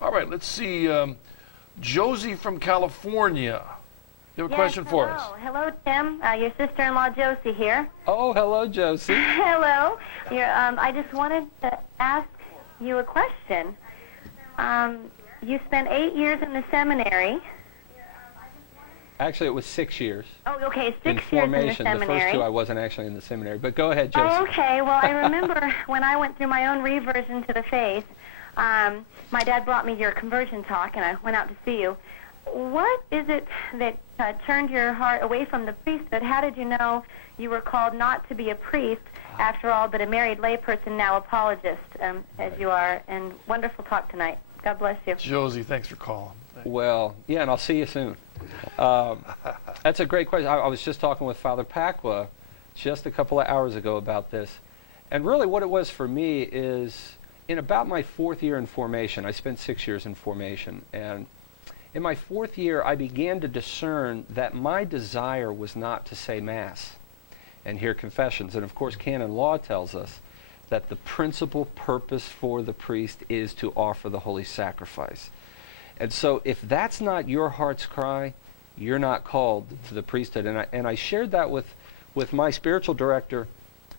All right, let's see. Josie from California. You have a question for us? Hello, Tim. Your sister-in-law, Josie, here. Oh, hello, Josie. Hello. I just wanted to ask you a question. You spent 8 years in the seminary. Actually, it was 6 years. Oh, okay, 6 years in the formation. seminary. The first 2 I wasn't actually in the seminary. But go ahead, Josie. Oh, okay. Well, I remember when I went through my own reversion to the faith, my dad brought me your conversion talk, and I went out to see you. What is it that turned your heart away from the priesthood? How did you know you were called not to be a priest, after all, but a married layperson, now apologist, as you are? And wonderful talk tonight. God bless you. Josie, thanks for calling. Well, yeah, and I'll see you soon. That's a great question. I was just talking with Father Pacwa just a couple of hours ago about this. And really what it was for me is, in about my 4th year in formation, I spent 6 years in formation, and in my 4th year, I began to discern that my desire was not to say Mass and hear confessions. And of course, canon law tells us that the principal purpose for the priest is to offer the holy sacrifice. And so if that's not your heart's cry, you're not called to the priesthood. And I shared that with my spiritual director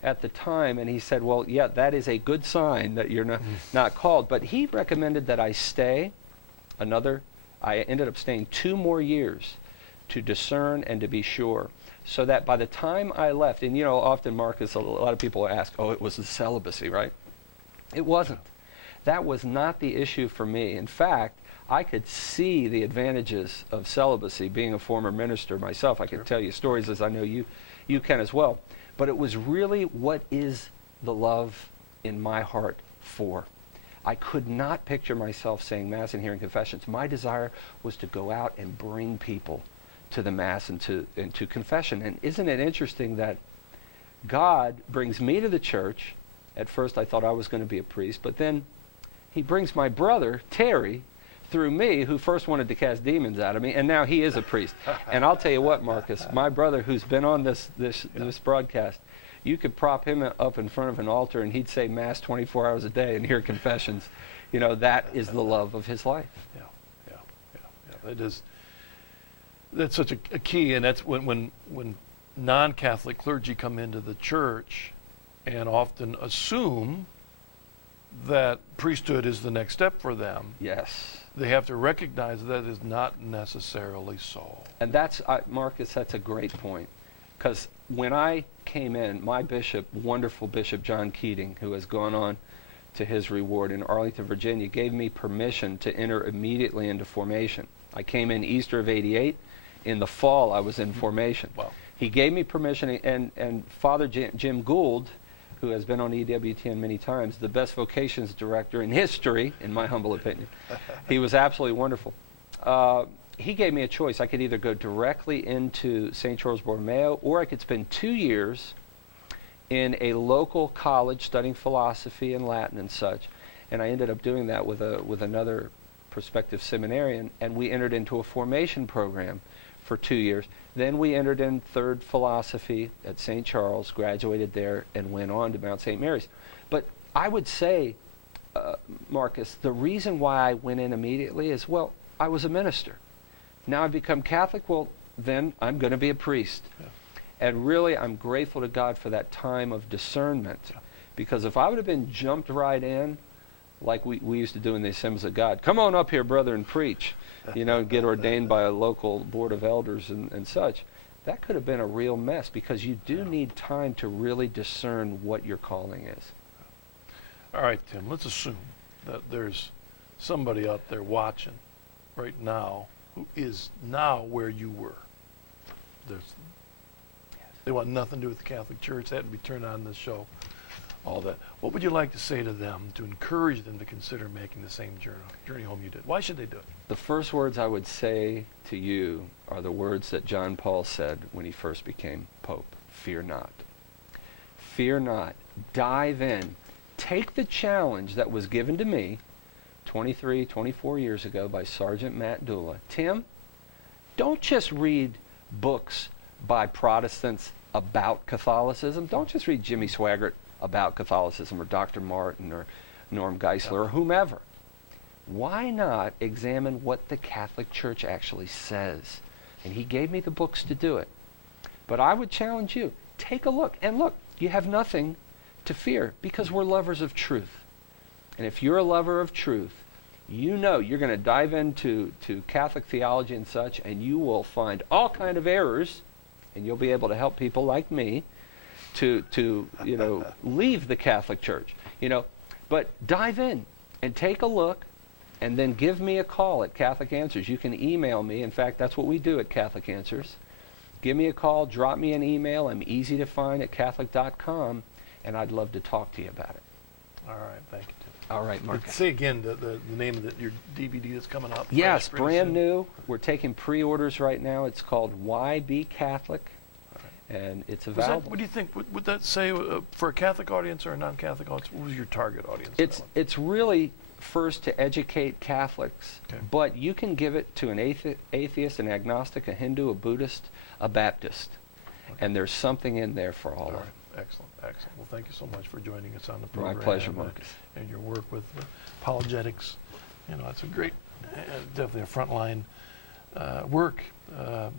at the time, and he said, well, yeah, that is a good sign that you're not called. But he recommended that I stay I ended up staying 2 more years to discern and to be sure, so that by the time I left, and often, Marcus, a lot of people ask, oh, it was the celibacy, right? It wasn't. That was not the issue for me. In fact, I could see the advantages of celibacy. Being a former minister myself, I could tell you stories, as I know you can as well. But it was really, what is the love in my heart for? I could not picture myself saying Mass and hearing confessions. My desire was to go out and bring people to the Mass and to confession. And isn't it interesting that God brings me to the church? At first I thought I was going to be a priest, but then he brings my brother, Terry, through me, who first wanted to cast demons out of me, and now he is a priest. And I'll tell you what, Marcus, my brother, who's been on this broadcast, you could prop him up in front of an altar and he'd say Mass 24 hours a day and hear confessions. That is the love of his life. Yeah. That's such a key, and that's when non-Catholic clergy come into the church and often assume that priesthood is the next step for them. Yes. They have to recognize that is not necessarily so. And that's, Marcus, that's a great point. Because when I came in, my bishop, wonderful Bishop John Keating, who has gone on to his reward in Arlington, Virginia, gave me permission to enter immediately into formation. I came in Easter of '88. In the fall, I was in formation. Wow. He gave me permission, and Father Jim Gould, who has been on EWTN many times, the best vocations director in history, in my humble opinion. He was absolutely wonderful. He gave me a choice. I could either go directly into St. Charles Borromeo, or I could spend 2 years in a local college studying philosophy and Latin and such. And I ended up doing that with another prospective seminarian, and we entered into a formation program for 2 years. Then we entered in 3rd philosophy at St. Charles, graduated there, and went on to Mount St. Mary's. But I would say, Marcus, the reason why I went in immediately is, well, I was a minister. Now I've become Catholic, well, then I'm going to be a priest. Yeah. And really, I'm grateful to God for that time of discernment. Yeah. Because if I would have been jumped right in, like we used to do in the Assemblies of God, come on up here, brother, and preach, get ordained by a local board of elders and such, that could have been a real mess, because you do need time to really discern what your calling is. All right, Tim, let's assume that there's somebody out there watching right now who is now where you were. They want nothing to do with the Catholic Church. They had to be turned on this show, all that. What would you like to say to them to encourage them to consider making the same journey home you did? Why should they do it? The first words I would say to you are the words that John Paul said when he first became Pope. Fear not. Fear not. Dive in. Take the challenge that was given to me 24 years ago by Sergeant Matt Dula. Tim, don't just read books by Protestants about Catholicism. Don't just read Jimmy Swaggart about Catholicism, or Dr. Martin, or Norm Geisler, or whomever. why not examine what the Catholic Church actually says? And he gave me the books to do it. But I would challenge you, take a look. And look, you have nothing to fear because we're lovers of truth. And if you're a lover of truth, you know you're going to dive into Catholic theology and such, and you will find all kind of errors, and you'll be able to help people like me to leave the Catholic Church. But dive in and take a look, and then give me a call at Catholic Answers. You can email me. In fact, that's what we do at Catholic Answers. Give me a call, drop me an email. I'm easy to find at Catholic.com, and I'd love to talk to you about it. All right, thank you, Tim. All right, Mark. Say again the name of your DVD that's coming up. Yes, pretty brand soon. new. We're taking pre-orders right now. It's called Why Be Catholic, and it's available. What do you think? Would that say for a Catholic audience or a non-Catholic audience? What was your target audience? It's really first to educate Catholics, Okay. but you can give it to an atheist, an agnostic, a Hindu, a Buddhist, a Baptist, and there's something in there for all of them. Excellent, excellent. Well, thank you so much for joining us on the program. My pleasure, Marcus. And your work with apologetics. It's a great, definitely a frontline work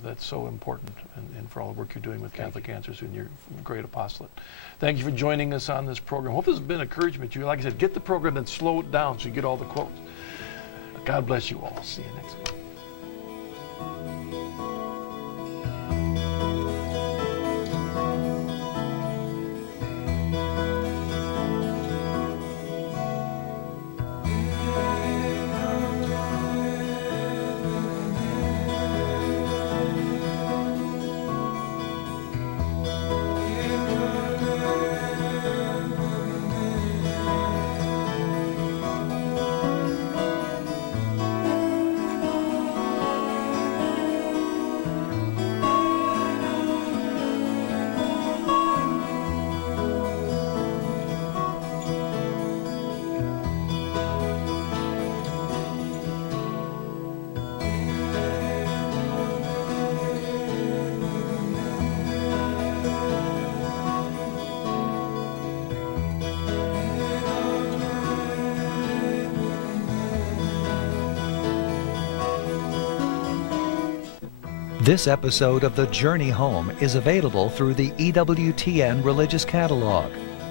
that's so important, and for all the work you're doing with Catholic Answers and your great apostolate. Thank you for joining us on this program. Hope this has been encouragement to you. Like I said, get the program and slow it down so you get all the quotes. God bless you all. See you next week. This episode of The Journey Home is available through the EWTN Religious Catalog.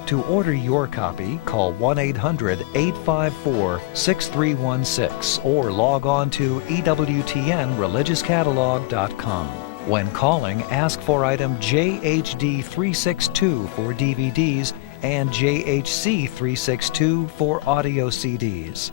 To order your copy, call 1-800-854-6316 or log on to EWTNReligiousCatalog.com. When calling, ask for item JHD362 for DVDs and JHC362 for audio CDs.